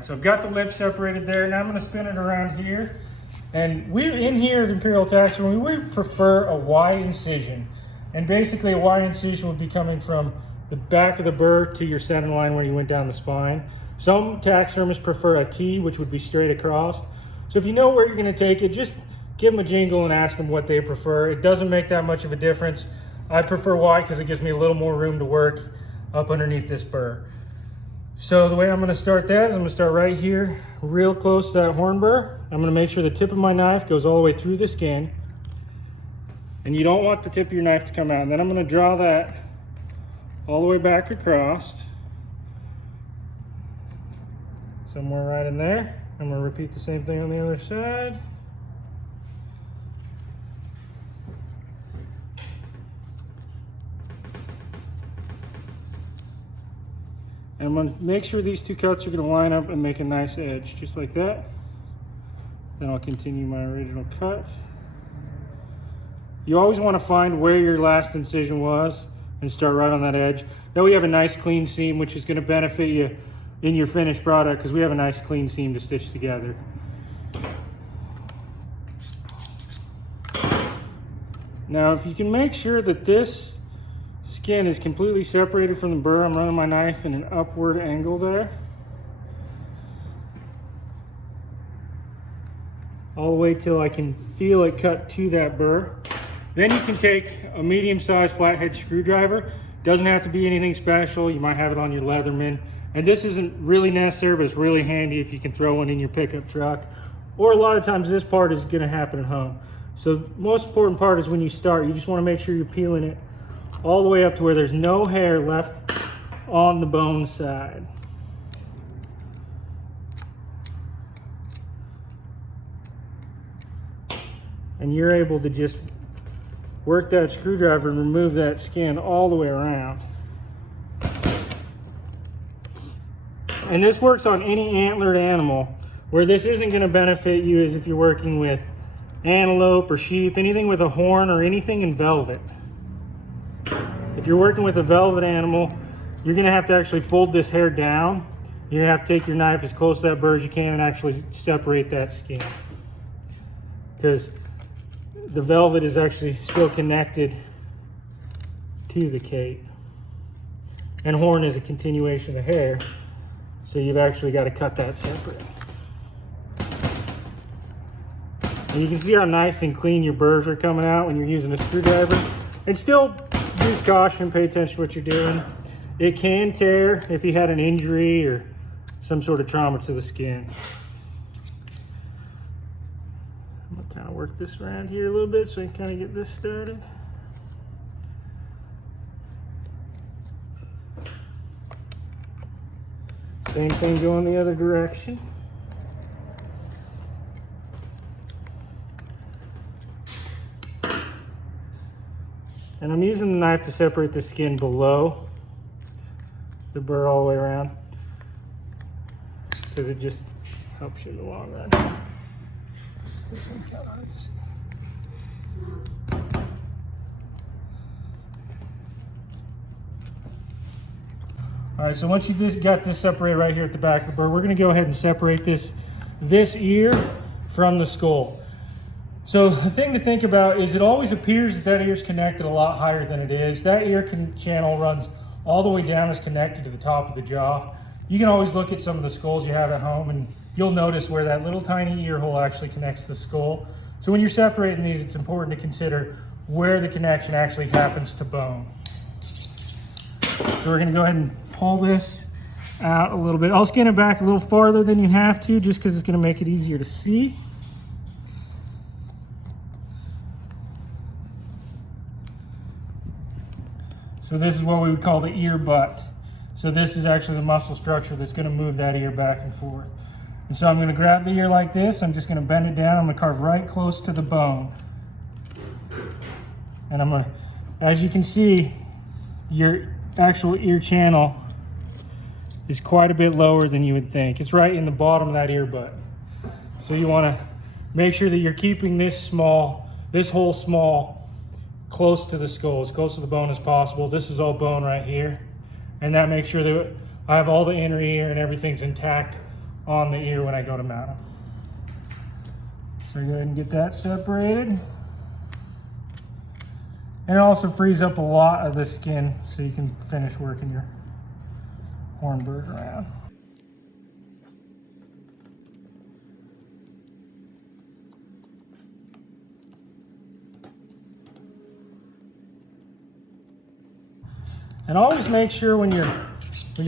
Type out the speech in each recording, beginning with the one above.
right, so I've got the lip separated there. Now I'm going to spin it around here. And we, in here at Imperial Taxidermy, we prefer a Y incision. And basically a Y incision would be coming from the back of the burr to your center line where you went down the spine. Some taxidermists prefer a T, which would be straight across. So if you know where you're going to take it, just give them a jingle and ask them what they prefer. It doesn't make that much of a difference. I prefer Y because it gives me a little more room to work up underneath this burr. So the way I'm going to start that is I'm going to start right here, real close to that horn burr. I'm going to make sure the tip of my knife goes all the way through the skin. And you don't want the tip of your knife to come out. And then I'm going to draw that all the way back across. Somewhere right in there. I'm going to repeat the same thing on the other side. And I'm going to make sure these two cuts are going to line up and make a nice edge, just like that. Then I'll continue my original cut. You always want to find where your last incision was and start right on that edge. Then we have a nice clean seam, which is going to benefit you in your finished product because we have a nice clean seam to stitch together. Now, if you can make sure that this skin is completely separated from the burr, I'm running my knife in an upward angle there. All the way till I can feel it cut to that burr. Then you can take a medium-sized flathead screwdriver. Doesn't have to be anything special. You might have it on your Leatherman. And this isn't really necessary, but it's really handy if you can throw one in your pickup truck. Or a lot of times this part is gonna happen at home. So the most important part is when you start, you just wanna make sure you're peeling it all the way up to where there's no hair left on the bone side. And you're able to just work that screwdriver and remove that skin all the way around. And this works on any antlered animal. Where this isn't going to benefit you is if you're working with antelope or sheep, anything with a horn or anything in velvet. If you're working with a velvet animal, you're going to have to actually fold this hair down. You're going to have to take your knife as close to that burr as you can and actually separate that skin. Because the velvet is actually still connected to the cape. And horn is a continuation of the hair. So you've actually got to cut that separate. And you can see how nice and clean your burrs are coming out when you're using a screwdriver. And still use caution, pay attention to what you're doing. It can tear if you had an injury or some sort of trauma to the skin. I'm gonna kind of work this around here a little bit so I can kind of get this started. Same thing going the other direction. And I'm using the knife to separate the skin below the burr all the way around because it just helps you in the long run. This one's got eyes. All right, so once you just got this separated right here at the back of the burr, we're gonna go ahead and separate this ear from the skull. So the thing to think about is it always appears that that ear is connected a lot higher than it is. That ear channel runs all the way down, is connected to the top of the jaw. You can always look at some of the skulls you have at home and you'll notice where that little tiny ear hole actually connects to the skull. So when you're separating these, it's important to consider where the connection actually happens to bone. So we're gonna go ahead and pull this out a little bit. I'll skin it back a little farther than you have to, just because it's gonna make it easier to see. So this is what we would call the ear butt. So this is actually the muscle structure that's gonna move that ear back and forth. And so I'm gonna grab the ear like this, I'm just gonna bend it down, I'm gonna carve right close to the bone. And I'm gonna, as you can see, your actual ear channel is quite a bit lower than you would think. It's right in the bottom of that ear butt. So you wanna make sure that you're keeping this hole small, close to the skull, as close to the bone as possible. This is all bone right here. And that makes sure that I have all the inner ear and everything's intact on the ear when I go to mount them. So go ahead and get that separated. And it also frees up a lot of the skin so you can finish working your hornbird around. And always make sure when you're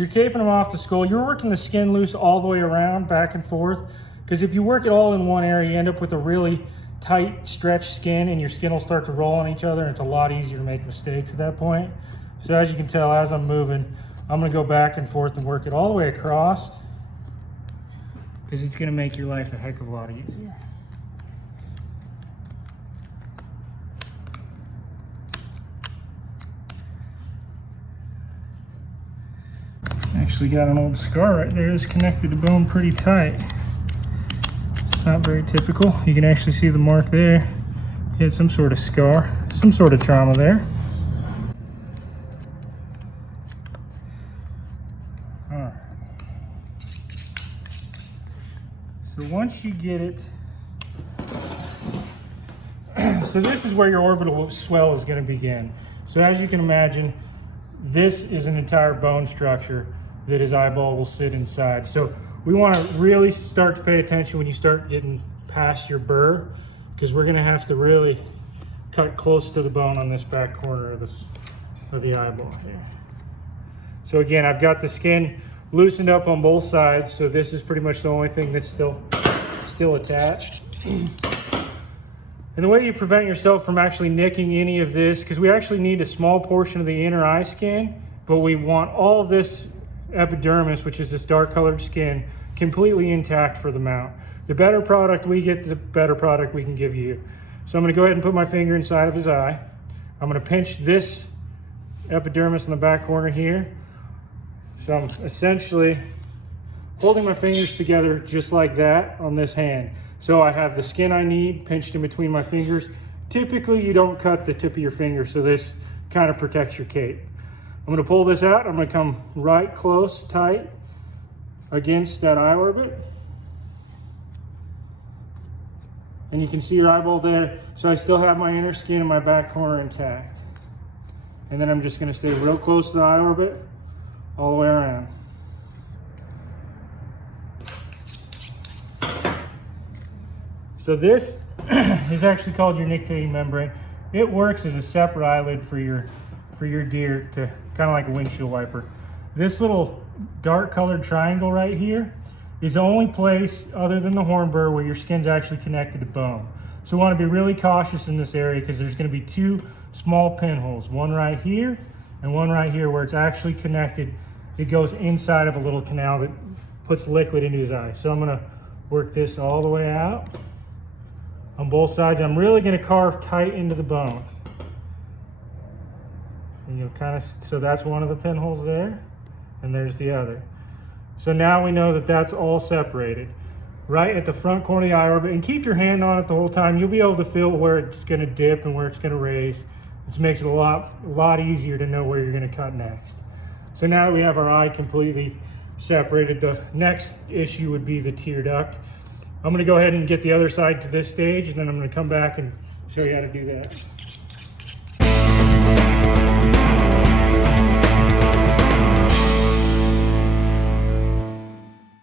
taping them off the skull, you're working the skin loose all the way around, back and forth. Because if you work it all in one area, you end up with a really tight, stretched skin, and your skin will start to roll on each other, and it's a lot easier to make mistakes at that point. So as you can tell, as I'm moving, I'm gonna go back and forth and work it all the way across, because it's gonna make your life a heck of a lot easier. Actually got an old scar right there that's connected to bone pretty tight. It's not very typical. You can actually see the mark there. He had some sort of scar, some sort of trauma there. All right. So once you get it, so this is where your orbital swell is going to begin. So as you can imagine, this is an entire bone structure that his eyeball will sit inside. So we want to really start to pay attention when you start getting past your burr, because we're going to have to really cut close to the bone on this back corner of the eyeball here. So again, I've got the skin loosened up on both sides, so this is pretty much the only thing that's still attached. And the way you prevent yourself from actually nicking any of this, because we actually need a small portion of the inner eye skin, but we want all of this epidermis, which is this dark colored skin, completely intact for the mount. The better product we get, the better product we can give you. So I'm going to go ahead and put my finger inside of his eye. I'm going to pinch this epidermis in the back corner here. So I'm essentially holding my fingers together just like that on this hand. So I have the skin I need pinched in between my fingers. Typically you don't cut the tip of your finger, so this kind of protects your cape. I'm going to pull this out. I'm going to come right close, tight against that eye orbit. And you can see your eyeball there. So I still have my inner skin and my back corner intact. And then I'm just going to stay real close to the eye orbit all the way around. So this is actually called your nictitating membrane. It works as a separate eyelid for your deer, to kind of like a windshield wiper. This little dark colored triangle right here is the only place other than the horn burr where your skin's actually connected to bone. So we want to be really cautious in this area, because there's going to be two small pinholes, one right here and one right here, where it's actually connected. It goes inside of a little canal that puts liquid into his eye. So I'm going to work this all the way out on both sides. I'm really going to carve tight into the bone. And you'll kind of, so that's one of the pinholes there, and there's the other. So now we know that that's all separated. Right at the front corner of the eye orbit, and keep your hand on it the whole time. You'll be able to feel where it's going to dip and where it's going to raise. This makes it a lot easier to know where you're going to cut next. So now that we have our eye completely separated, the next issue would be the tear duct. I'm going to go ahead and get the other side to this stage, and then I'm going to come back and show you how to do that.